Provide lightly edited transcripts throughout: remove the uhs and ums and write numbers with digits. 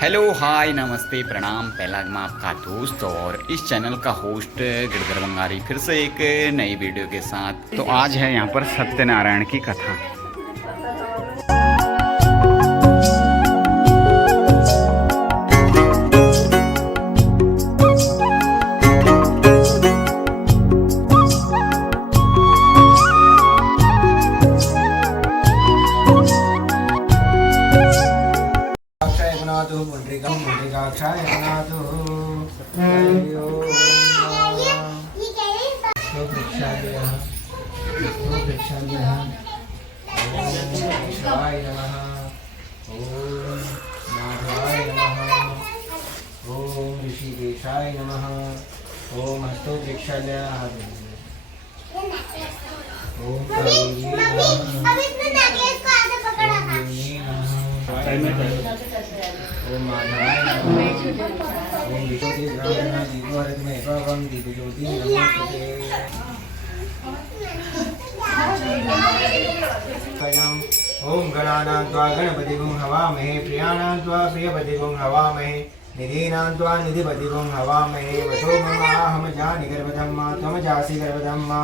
Hello hi नमस्ते प्रणाम पहला में आपका दोस्त और इस चैनल का होस्ट गिरधर बंगारी फिर से एक नई वीडियो के साथ। तो आज है यहाँ पर सत्यनारायण की कथा। ओम ऋषिकेशाय नमः। ओम हस्तो वृक्षाय ओम ओम माधवाय नमः। ओम विशुद्धि ब्रह्मणा दीपहरत्मे एवं दीपज्योति नमोस्तुते। ओम गणानां त्वा गणपतिगुं हवामहे प्रियाणां त्वा प्रियपतिगुं हवामहे निधीनां त्वा निधिपतिगुं हवामहे वसो ममाहं जानि गर्भधम्मा त्वमजासि गर्भधम्मा।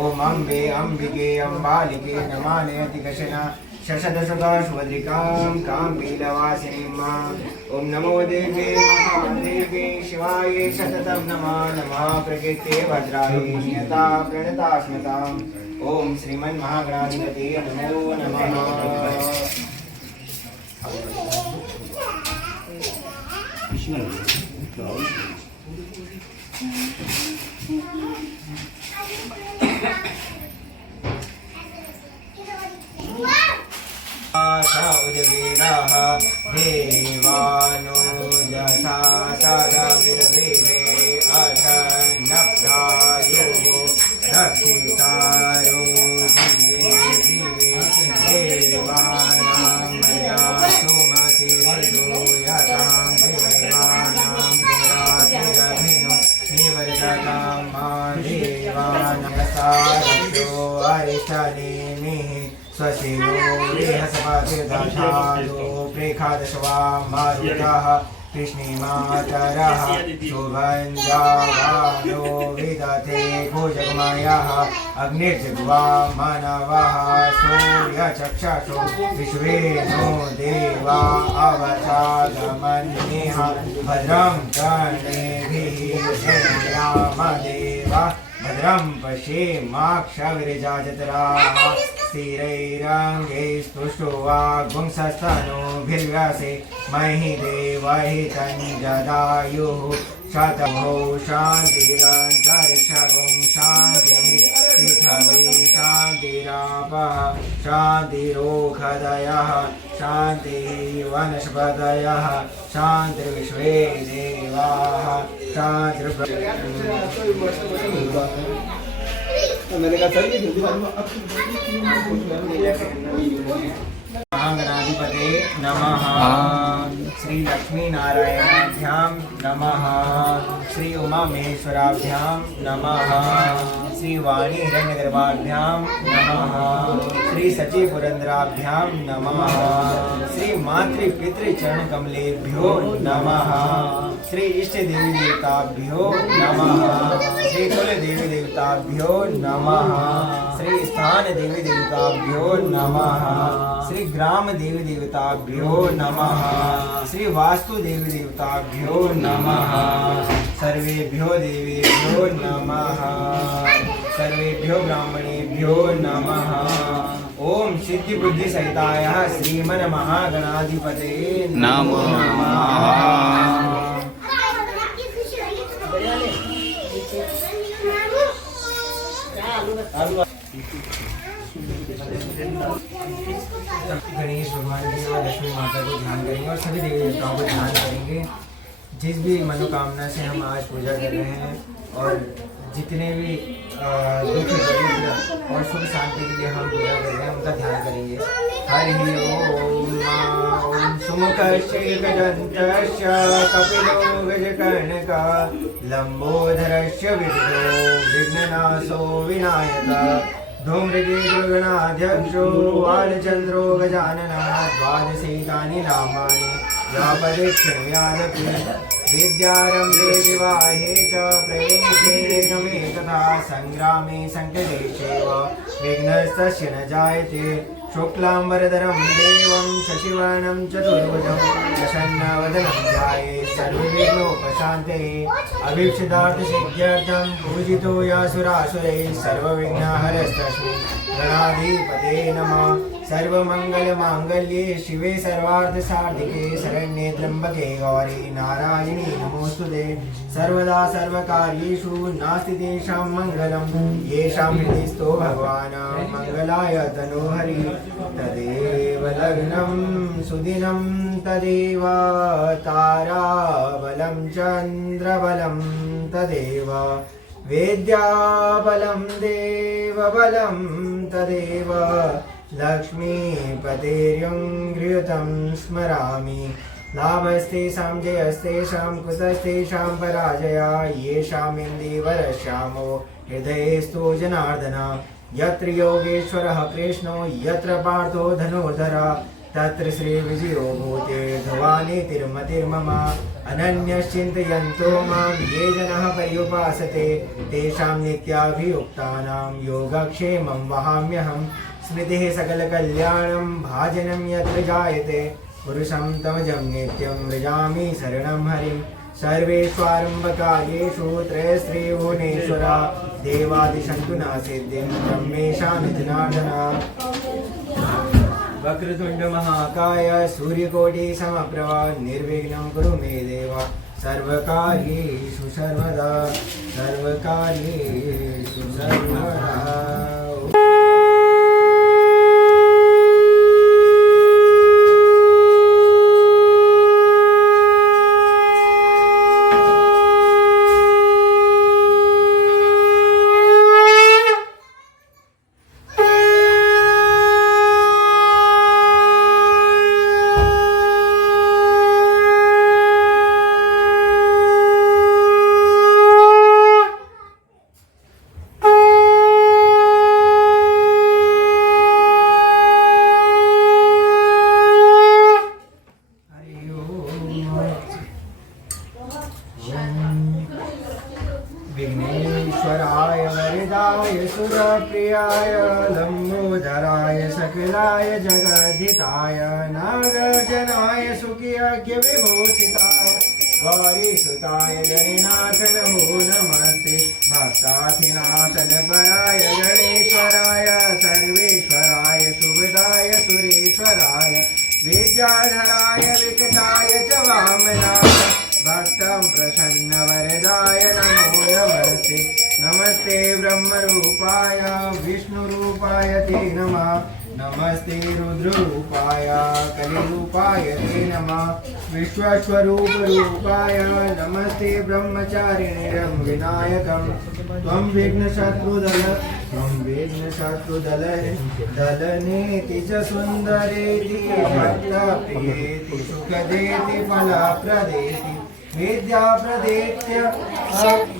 ओम अम्बे अम्बिके अम्बालिके नमानयति कशना शशदशका सुभद्रिकां काम्बीलवासिनीं। ओम नमो देवे महादेवे शिवाय सततं नमः नमः प्रकृते भद्राय नियता प्रणता स्मताम्। ओम श्रीमन्महागणाधिपते नमो नमः। उद्वीराः देवानो यथा सदविर्वेदे अशन्नप्रायो रक्षितारो दिवे दिवे देवानां मया सुमतिर्दो यथां देवानां देवातिरभिनो निवर्ततां मा देवानां सारथ्यो अरिष्टनेमिः स्वशिरो बृहस्पतिर्दशादो प्रेखादशवा मारुतः कृष्णीमातरः शुभञ्जावानो विदते भुजगमयः अग्निर्जग्वा मानवः सूर्यचक्षुषो विश्वेनो देवा अवसादमन्येह भद्रं कर्णेभिः शृणुयामदेवा भद्रं पश्येमाक्षविर्जाजत्राः स्थिरैरङ्गे स्तुष्टुवागुंसस्तनूभिर्व्यसे महि देवहितं जदायुः शतमो शान्तिरन्तरिक्षगुं शान्तिः पृथिवी शान्तिरापः शान्तिरोषधयः शान्तिः वनस्पतयः शान्तिर्विश्वे देवाः महागणाधिपते नमः। श्री लक्ष्मी नारायणाभ्यां नमः। श्री उमा महेश्वराभ्यां नमः। श्री वाणी हिरण्यगर्भाभ्यां नमः। श्री सची पुरंदराभ्यां नमः। श्री मातृ पितृ चरण कमलेभ्यो नमः। श्री इष्ट देवी देवताभ्यो नमः। श्री कुल देवी देवताभ्यो नमः। श्री स्थान देवी देवताभ्यो नमः। श्री ग्राम देवी देवताभ्यो नमः। श्री वास्तु देवी देवताभ्यो नमः। सर्वेभ्यो देवेभ्यो नमः। सर्वेभ्यो ब्राह्मणेभ्यो नमः। ओम सिद्धि बुद्धि सहिताय श्रीमन महागणाधिपते नमो नमः। गणेश भगवान की और लक्ष्मी माता को ध्यान करेंगे और सभी देवी देवताओं को ध्यान करेंगे। जिस भी मनोकामना से हम आज पूजा कर रहे हैं और जितने भी दुख दरिद्र और सुख शांति के लिए हम पूजा कर रहे हैं उनका ध्यान करेंगे। हरि ओम ओम सुमुखश्चैकदन्तश्च कपिलो गजकर्णकः लम्बोदरस्य विष्णो विघ्ननाशो विनायकः धूम्रकेतुर्गणाध्यक्षो बालचन्द्रो गजाननः द्वादशैतानि नामानि व्यापदेक्षणव्यादपि विद्यारम्भे विवाहे च प्रवेशे गमे तथा सङ्ग्रामे सङ्कटे चैव विघ्नस्तस्य न जायते शुक्लाम्बरधरं देवं शशिवर्णं चतुर्भुजं प्रसन्नवदनं ध्यायेत् सर्वविघ्नोपशान्तये अभीप्सितार्थसिद्ध्यर्थं पूजितो यासुरासुरैः सर्वविघ्नहरस्तस्मै गणाधिपते नमः। सर्वमङ्गलमाङ्गल्ये शिवे सर्वार्थसाधिके शरण्ये त्र्यम्बके गौरी नारायणी नमोस्तुते। सर्वदा सर्वकार्येषु नास्ति तेषां मङ्गलं येषां हृदि स्थो भगवान् मङ्गलाय तनोहरि तदेव लग्नं सुदिनं तदेव ताराबलं चन्द्रबलं तदेव वेद्याबलं देवबलं तदेव लक्ष्मीपतेर्यं गृहीतं स्मरामि। लाभस्तेषां जयस्तेषां कुतस्तेषां पराजया येषामिन्दीवरश्यामो हृदयेस्तु जनार्दन। यत्र योगेश्वरः कृष्णो यत्र पार्थो धनुर्धरः तत्र श्रीविजयो भूते ध्रुवानि तिर्मतिर्मम। अनन्यश्चिन्तयन्तो मां ये जनाः पर्युपासते तेषां नित्याभियुक्तानां योगक्षेमं वहाम्यहम्। स्मृतिः सकलकल्याणं भाजनं यत्र जायते पुरुषं तमजं नित्यं व्रजामि शरणं हरिं। सर्वेष्वारम्भकार्येषु त्रयस्त्रिभुवनेश्वरा देवादिशन्तु न सिद्धिं ब्रह्मेशान जनार्दन। वक्रतुण्ड महाकाय सूर्यकोटि समप्रभा निर्विघ्नं कुरु मे देव सर्वकार्येषु सर्वदा सर्वकार्येषु सर्वदा। विघ्नेश्वराय वरदाय सुरप्रियाय लम्बोदराय सकलाय जगद्धिताय नागजनाय सुखियज्ञविभूषिताय गौरीसुताय गणनाथ नमो नमस्ते। भक्ताधिनाशन पराय गणेश्वराय सर्वेश्वराय शुभदाय सुरेश्वराय विद्याधराय विकटाय च वामनाय भक्तं प्रसन्न वरदाय नमो नमस्ते। नमस्ते ब्रह्मरूपाय विष्णुरूपाय ते नमः। नमस्ते रुद्ररूपाय कलिरूपाय ते नमः। विश्वस्वरूपरूपाय नमस्ते ब्रह्मचारिणीं विनायकं त्वं विघ्नशत्रुदलनेति च सुन्दरेति भक्तप्रियेति सुखदेति फलप्रदेति विद्याप्रदेत्य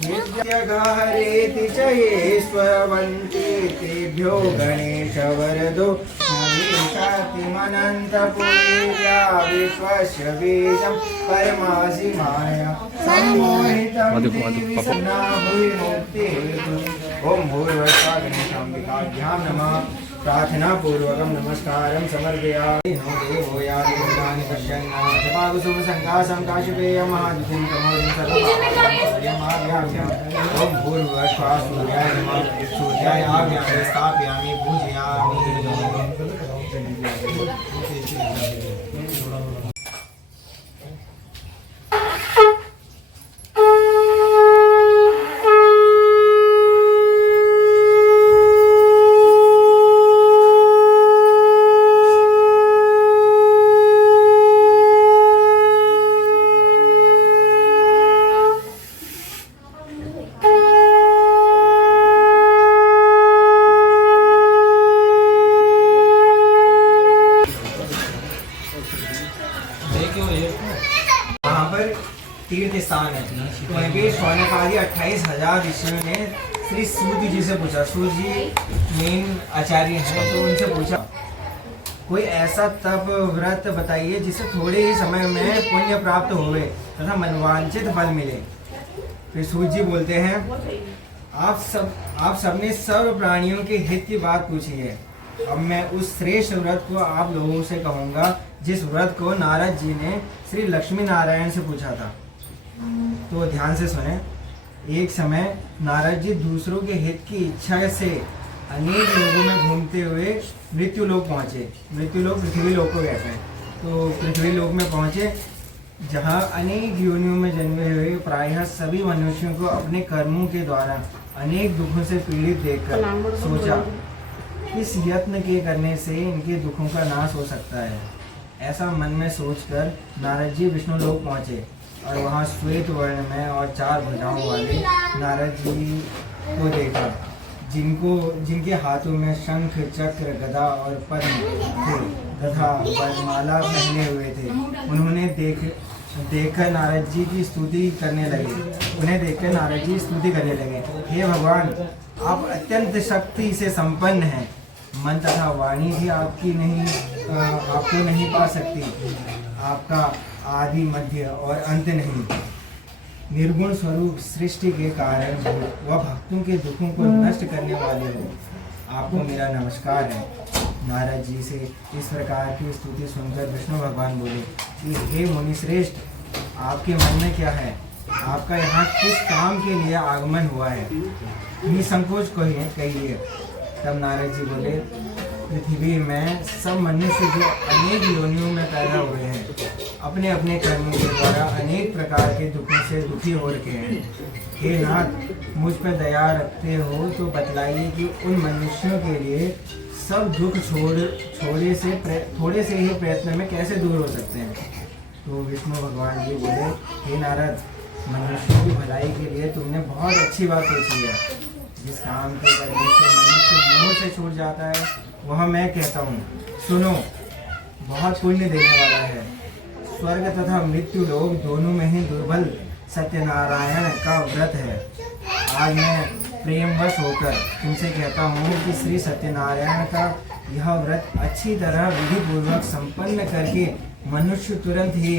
विद्यगहरेति च ईश्वरवन्ति तेभ्यो गणेशवरदो शक्तिमनन्तपुर्या विश्वस्य बीजं परमासि माया सम्मोहितं देवि सन्नाभुविमुक्तिहेतु। ॐ भूर्भुवस्सुः गणेशाम्बिकाभ्यां नमः। प्रार्थनापूर्वकं नमस्कारं समर्पयामि। नो देवो यानि भूतानि पश्यन्नाथपाकुसुमसङ्कासं काशिपेयमहाद्युतिं तमोजं सर्वपापयमाभ्याम्यहम्। ॐ भूर्भुवस्सुः सूर्याय नमः। सूर्याय आभ्यां स्थापयामि पूजयामि। तीर्थ स्थान है तो वहीं पे शौनकादि 28,000 ऋषियों ने श्री सूत जी से पूछा। सूत जी मेन आचार्य हैं तो उनसे पूछा कोई ऐसा तप व्रत बताइए जिससे थोड़े ही समय में पुण्य प्राप्त होवे तथा मनवांछित फल मिले। फिर सूर्य जी बोलते हैं, आप सबने सर्व प्राणियों के हित की बात पूछी है। अब मैं उस श्रेष्ठ व्रत को आप लोगों से कहूँगा जिस व्रत को नारद जी ने श्री लक्ष्मी नारायण से पूछा था। तो ध्यान से सुने। एक समय नारद जी दूसरों के हित की इच्छा से अनेक लोगों में घूमते हुए मृत्यु लोक पहुँचे। मृत्यु लोक पृथ्वी लोक को कहते हैं। तो पृथ्वी लोक में पहुँचे, जहाँ अनेक योनियों में जन्मे हुए प्रायः सभी मनुष्यों को अपने कर्मों के द्वारा अनेक दुखों से पीड़ित देखकर सोचा इस यत्न के करने से इनके दुखों का नाश हो सकता है। ऐसा मन में सोचकर नारद जी विष्णु लोक पहुँचे और वहाँ श्वेत वर्ण में और 4 भुजाओं वाले नारद जी को देखा, जिनके हाथों में शंख चक्र गदा और पद्म थे तथा वरमाला पहने हुए थे। उन्होंने देखकर नारद जी की स्तुति करने लगे। उन्हें देखकर नारद जी स्तुति करने लगे, हे भगवान, आप अत्यंत शक्ति से संपन्न हैं। मन तथा वाणी भी आपको नहीं पा सकती। आपका आदि मध्य और अंत नहीं। निर्गुण स्वरूप सृष्टि के कारण वह भक्तों के दुखों को नष्ट करने वाले हो। आपको मेरा नमस्कार है। नारद जी से इस प्रकार की स्तुति सुनकर विष्णु भगवान बोले कि हे मुनि श्रेष्ठ, आपके मन में क्या है? आपका यहाँ किस काम के लिए आगमन हुआ है? निसंकोच कहिए। तब नारद जी बोले, पृथ्वी में सब मनुष्य जो अनेक योनियों में पैदा हुए हैं, अपने अपने कर्मों के द्वारा अनेक प्रकार के दुखों से दुखी हो रखे हैं। हे नाथ, मुझ पर दया रखते हो तो बतलाइए कि उन मनुष्यों के लिए सब दुख थोड़े से ही प्रयत्न में कैसे दूर हो सकते हैं। तो विष्णु भगवान जी बोले, हे नारद, मनुष्यों की भलाई के लिए तुमने बहुत अच्छी बात पूछी है। जिस काम के करने से मनुष्य मोह से छूट जाता है वह मैं कहता हूँ, सुनो, बहुत पुण्य देने वाला है। स्वर्ग तथा मृत्यु लोक दोनों में ही दुर्बल सत्यनारायण का व्रत है। आज मैं प्रेमवश होकर तुमसे कहता हूँ कि श्री सत्यनारायण का यह व्रत अच्छी तरह विधि पूर्वक संपन्न करके मनुष्य तुरंत ही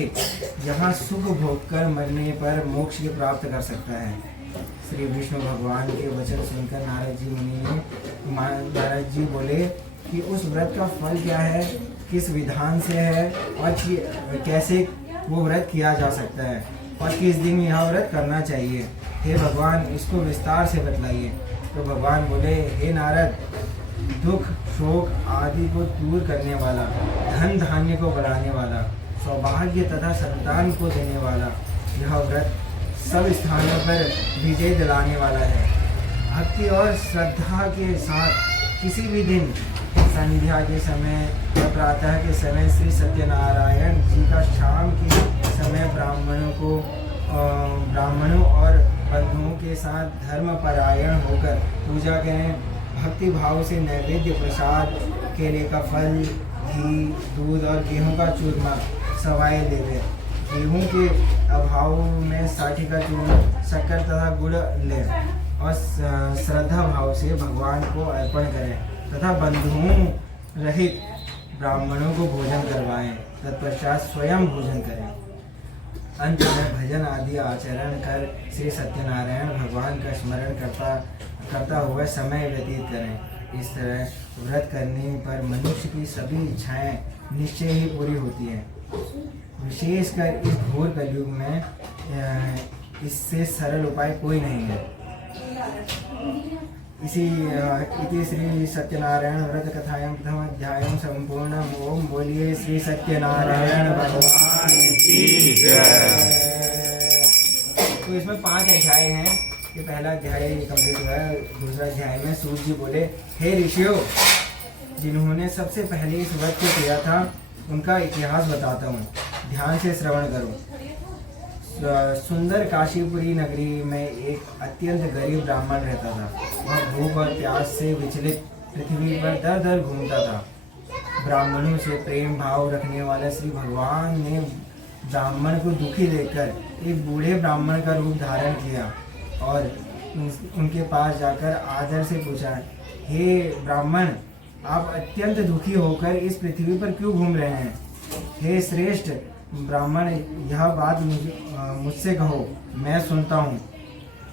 यहाँ सुख भोग कर मरने पर मोक्ष की प्राप्त कर सकता है। श्री विष्णु भगवान के वचन सुनकर नारद जी बोले कि उस व्रत का फल क्या है, किस विधान से है और कैसे वो व्रत किया जा सकता है और किस दिन यह व्रत करना चाहिए। हे भगवान, इसको विस्तार से बतलाइए। तो भगवान बोले, हे नारद, दुख शोक आदि को दूर करने वाला, धन धान्य को बढ़ाने वाला, सौभाग्य तथा संतान को देने वाला यह व्रत सब स्थानों पर विजय दिलाने वाला है। भक्ति और श्रद्धा के साथ किसी भी दिन संध्या के समय या प्रातः के समय श्री सत्यनारायण जी का शाम के समय ब्राह्मणों और बंधुओं के साथ धर्मपरायण होकर पूजा करें। भक्ति भाव से नैवेद्य प्रसाद, केले का फल, घी, दूध और गेहूं का चूरमा सवाए देवे। गेहूं के अभाव में साठी का चूर्ण, शक्कर तथा गुड़ लें और श्रद्धा भाव से भगवान को अर्पण करें तथा बंधुओं रहित ब्राह्मणों को भोजन करवाएं। तत्पश्चात स्वयं भोजन करें। अंत में भजन आदि आचरण कर श्री सत्यनारायण भगवान का स्मरण करता हुआ समय व्यतीत करें। इस तरह व्रत करने पर मनुष्य की सभी इच्छाएं निश्चय ही पूरी होती हैं। विशेषकर इस घोर कलयुग में इससे सरल उपाय कोई नहीं है। इति श्री सत्यनारायण व्रत कथायां प्रथम अध्यायं संपूर्ण। ओम बोलिए श्री सत्यनारायण भगवान की जय। तो इसमें 5 अध्याय हैं। ये पहला अध्याय कंप्लीट हुआ है। दूसरा अध्याय में सूर्य जी बोले, हे ऋषियों, जिन्होंने सबसे पहले इस व्रत को किया था उनका इतिहास बताता हूँ, ध्यान से श्रवण करो। सुंदर काशीपुरी नगरी में एक अत्यंत गरीब ब्राह्मण रहता था। वह भूख और प्यास से विचलित पृथ्वी पर दर दर घूमता था। ब्राह्मणों से प्रेम भाव रखने वाले श्री भगवान ने ब्राह्मण को दुखी देखकर एक बूढ़े ब्राह्मण का रूप धारण किया और उनके पास जाकर आदर से पूछा, हे ब्राह्मण, आप अत्यंत दुखी होकर इस पृथ्वी पर क्यों घूम रहे हैं? हे श्रेष्ठ ब्राह्मण, यह बात मुझसे कहो, मैं सुनता हूँ।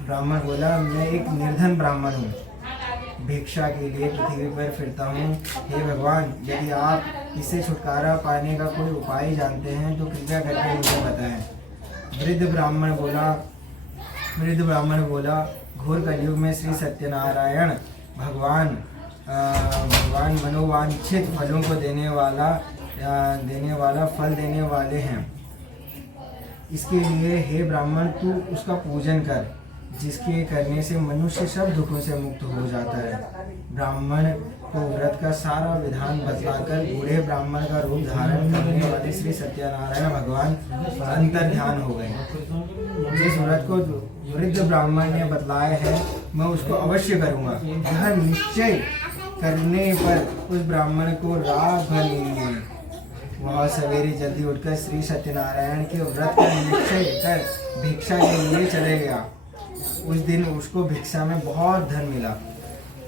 ब्राह्मण बोला, मैं एक निर्धन ब्राह्मण हूँ, भिक्षा के लिए पृथ्वी पर फिरता हूँ। हे भगवान, यदि आप इससे छुटकारा पाने का कोई उपाय जानते हैं तो कृपया करके मुझे बताएं। वृद्ध ब्राह्मण बोला, घोर कलयुग में श्री सत्यनारायण भगवान मनोवांछित फलों को देने वाला फल देने वाले हैं। इसके लिए हे ब्राह्मण, तू उसका पूजन कर, जिसके करने से मनुष्य सब दुखों से मुक्त हो जाता है। ब्राह्मण को व्रत का सारा विधान बतलाकर बूढ़े ब्राह्मण का रूप धारण करने वाले श्री सत्यनारायण भगवान अंतर ध्यान हो गए। जिस व्रत को वृद्ध ब्राह्मण ने बतलाया है, मैं उसको अवश्य करूँगा। यह निश्चय करने पर उस ब्राह्मण को रात भर नींद नहीं। वह सवेरे जल्दी उठकर श्री सत्यनारायण के व्रत का निश्चय कर भिक्षा के लिए चले गया। उस दिन उसको भिक्षा में बहुत धन मिला,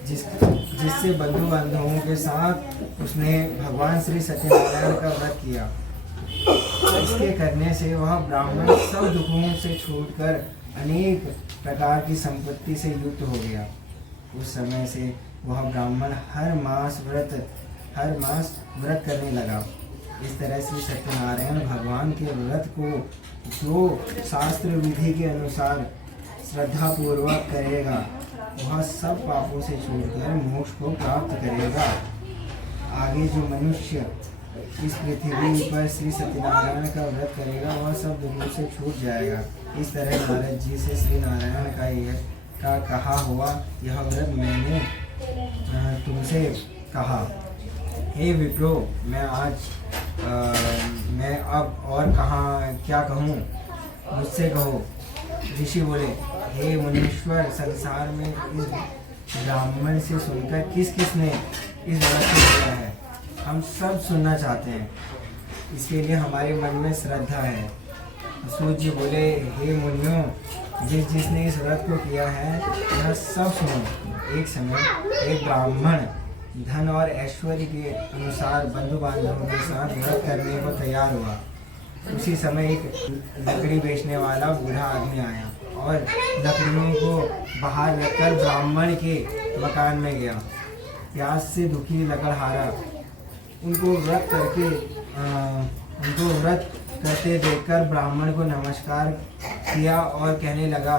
जिससे बंधु बांधवों के साथ उसने भगवान श्री सत्यनारायण का व्रत किया। इसके करने से वह ब्राह्मण सब दुखों से छूटकर अनेक प्रकार की संपत्ति से युक्त हो गया। उस समय से वह ब्राह्मण हर मास व्रत करने लगा। इस तरह से सत्यनारायण भगवान के व्रत को जो शास्त्र विधि के अनुसार श्रद्धा पूर्वक करेगा, वह सब पापों से छूटकर मोक्ष को प्राप्त करेगा। आगे जो मनुष्य इस पृथ्वी पर श्री सत्यनारायण का व्रत करेगा, वह सब दुखों से छूट जाएगा। इस तरह नारद जी से श्री नारायण का कहा हुआ यह व्रत मैंने तुमसे कहा। हे विप्रो, मैं अब और क्या कहूँ, मुझसे कहो। ऋषि बोले, हे मुनीश्वर, संसार में इस ब्राह्मण से सुनकर किस ने इस व्रत को किया है, हम सब सुनना चाहते हैं। इसके लिए हमारे मन में श्रद्धा है। सूर्य बोले, हे मुनियों, जिसने इस व्रत को किया है, यह सब सुनो। एक समय एक ब्राह्मण धन और ऐश्वर्य के अनुसार बंधु बांधवों के साथ व्रत करने को तैयार हुआ। उसी समय एक लकड़ी बेचने वाला बूढ़ा आदमी आया और लकड़ियों को बाहर रखकर ब्राह्मण के मकान में गया। प्यास से दुखी लकड़हारा उनको व्रत करते देखकर ब्राह्मण को नमस्कार किया और कहने लगा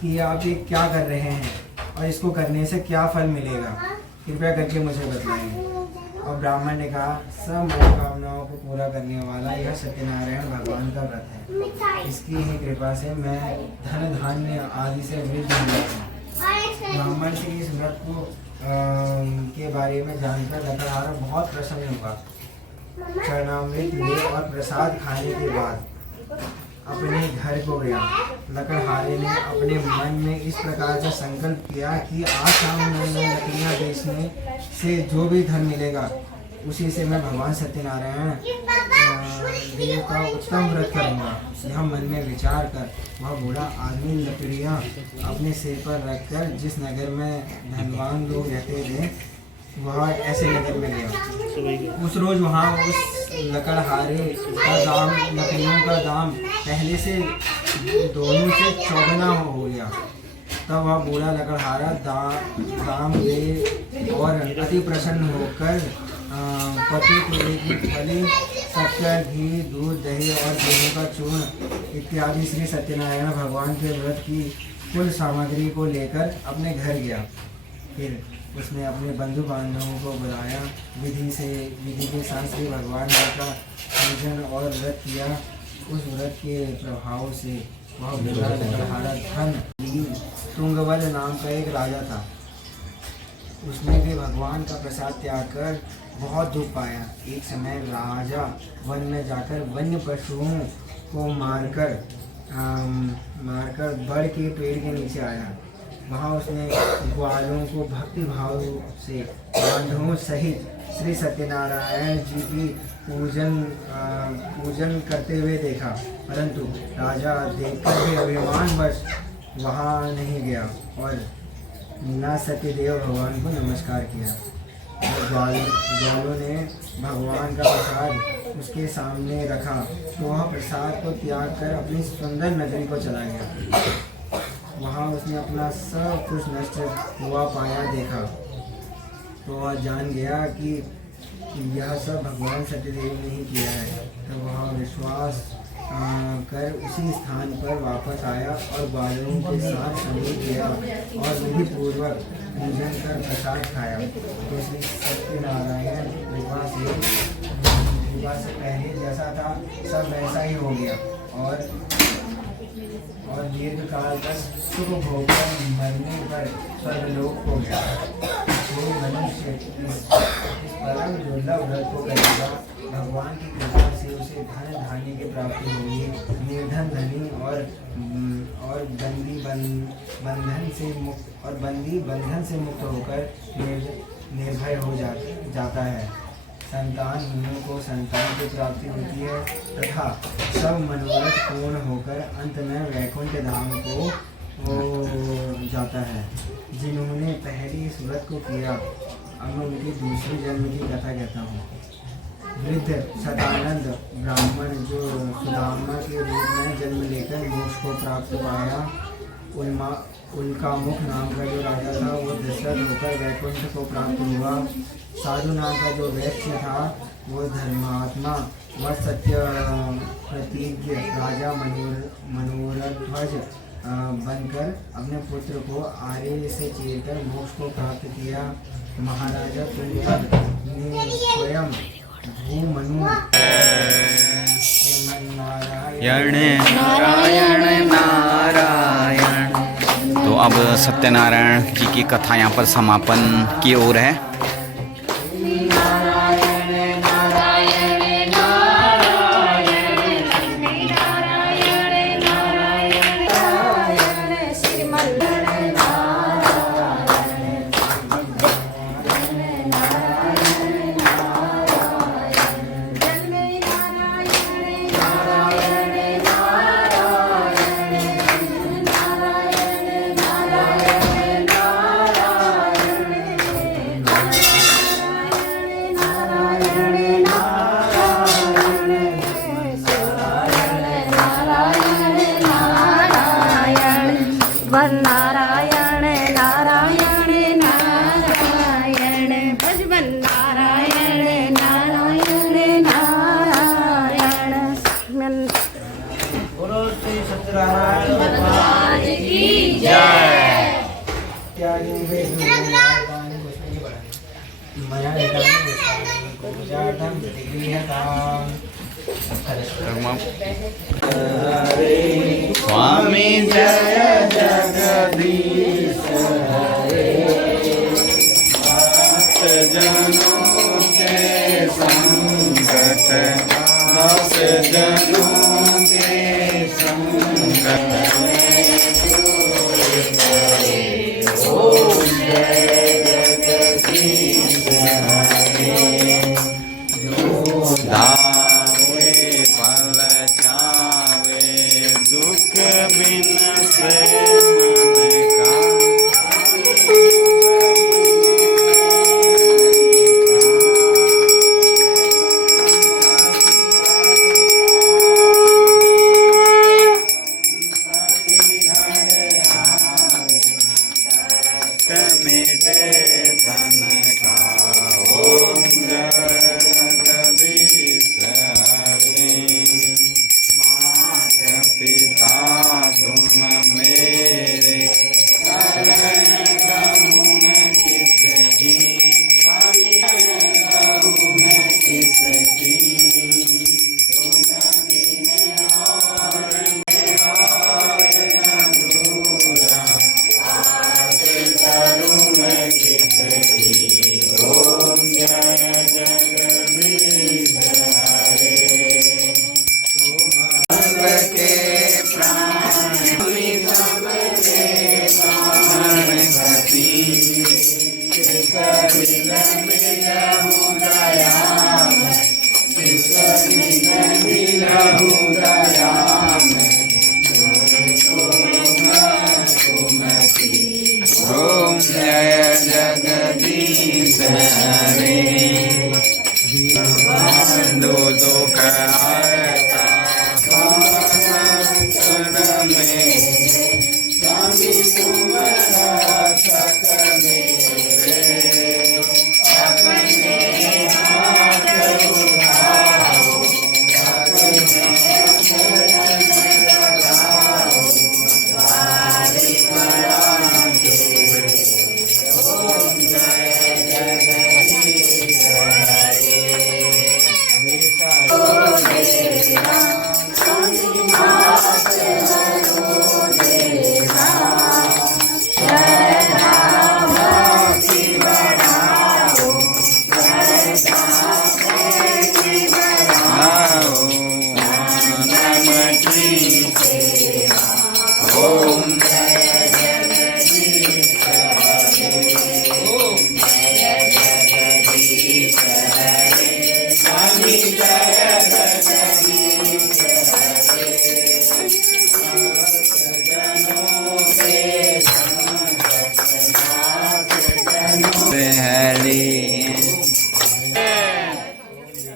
कि आप ये क्या कर रहे हैं और इसको करने से क्या फल मिलेगा, कृपया करके मुझे बताएं। और ब्राह्मण ने कहा, सब मनोकामनाओं को पूरा करने वाला यह सत्यनारायण भगवान का व्रत है। इसकी ही कृपा से मैं धन धान्य आदि से वृद्ध हुआ हूँ। ब्राह्मण से इस व्रत को के बारे में जानकर लकड़हारा बहुत प्रसन्न हुआ। चरणामृत ले और प्रसाद खाने के बाद अपने घर को गया। लकड़हारे ने अपने मन में इस प्रकार का संकल्प किया कि आज शाम में लकड़ियाँ बेचने से जो भी धन मिलेगा, उसी से मैं भगवान सत्यनारायण देव का उत्तम व्रत करूँगा। यह मन में विचार कर वह बूढ़ा आदमी लकड़ियाँ अपने सिर पर रखकर जिस नगर में धनवान लोग रहते थे, वह ऐसे नगर में गया। उस रोज वहाँ उस लकड़हारे का दाम, लकड़ियों का दाम पहले से दोनों से चौगुना हो गया। तब वह बूढ़ा लकड़हारा दाम दे और अति प्रसन्न होकर पति कुले की फली, शक्कर, घी, दूध, दही और गेहूं का चूर्ण इत्यादि श्री सत्यनारायण भगवान के व्रत की कुल सामग्री को लेकर अपने घर गया। फिर उसने अपने बंधु बांधवों को बुलाया। विधि के साथ श्री भगवान जी का पूजन और व्रत किया। उस व्रत के प्रभाव से वह बूढ़ा लकड़हारा धन तुंगबल नाम का एक राजा था। उसने भी भगवान का प्रसाद त्याग कर बहुत दुख पाया। एक समय राजा वन में जाकर वन्य पशुओं को मारकर बड़ के पेड़ के नीचे आया। वहाँ उसने ग्वालों को भक्ति भाव से बांधवों सहित श्री सत्यनारायण जी की पूजन करते हुए देखा, परंतु राजा देखकर भी अभिमानवश वहाँ नहीं गया और न सत्यदेव भगवान को नमस्कार किया। ग्वालों ने भगवान का प्रसाद उसके सामने रखा तो वह प्रसाद को त्याग कर अपनी सुंदर नगरी को चला गया। वहाँ उसने अपना सब कुछ नष्ट हुआ पाया देखा तो वह जान गया कि यह सब भगवान सत्यदेव ने ही किया है। तो वह विश्वास कर उसी स्थान पर वापस आया और ग्वालों के साथ समूह किया और विधि पूर्वक पूजन कर प्रसाद खाया। तो श्री सत्यनारायण विवाह से पहले जैसा था सब वैसा ही हो गया और दीर्घ काल तक सुख भोगकर मरने पर स्वर्गलोक हो गया। जो मनुष्य इस परम दुर्लभ व्रत को करेगा भगवान की कृपा से उसे धन धान्य की प्राप्ति होगी। निर्धन धनी और बंदी बंधन से मुक्त होकर निर्भय हो जाता है। संतानहीनों को संतान की प्राप्ति होती है तथा सब मनोरथ पूर्ण होकर अंत में वैकुंठ धाम को जाता है। जिन्होंने पहले इस व्रत को किया अब मैं उनकी दूसरे जन्म की कथा कहता हूँ। वृद्ध सदानंद ब्राह्मण जो सुदामा के रूप में जन्म लेकर मोक्ष को प्राप्त पाया, उल्कामुख नाम का जो राजा था वो दशरथ होकर वैकुंठ को प्राप्त हुआ। साधु नाम का जो वैश्य था वो धर्मात्मा व सत्य प्रतिज्ञ राजा मनोरध्वज बनकर अपने पुत्र को आर्य से चीरकर मोक्ष को प्राप्त किया। महाराजा कुंभकर्ण ने स्वयं भूमनु नारायण नारायण। तो अब सत्यनारायण जी की कथा यहाँ पर समापन की ओर है। नारायण नारायण नारायण भजबन नारायण नारायण नारायण। बोलो श्री सत्यनारायण भगवान की जय। स्वामी जय जगदीश हरे, भक्त जनों के संकट दास जनों के संकट ओम जय जगदीश हरे। जो दावे फल चावे दुख बिन से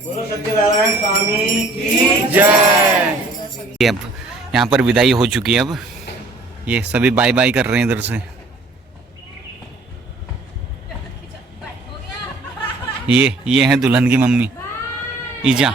बोलो सत्यनारायण स्वामी की जय। अब यहाँ पर विदाई हो चुकी है। अब ये सभी बाय बाय कर रहे हैं इधर से। ये है दुल्हन की मम्मी ईजा।